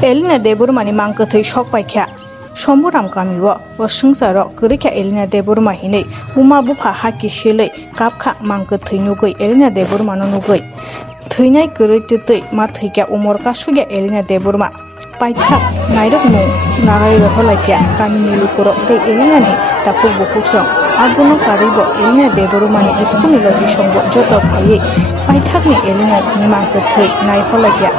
Elina Debbarma ni mangkothoi sokpaikha somburam kamiwo o sungsaro korikha Elina Debbarma hinei uma bwkhuk ha kisilei kapkha mangkothoi nugui Elina Debbarma no nugui theinai koroi ma theikha umor kasugya Elina Debbarma paithak nairok mung nagai roholaikya kamini lukoro tei Elina ni Takhuk bwkhuk song abono karibo Elina Debbarma ni school ni logi songbo joto phaiye paithak ni Elina ni mangkothoi naiholaikya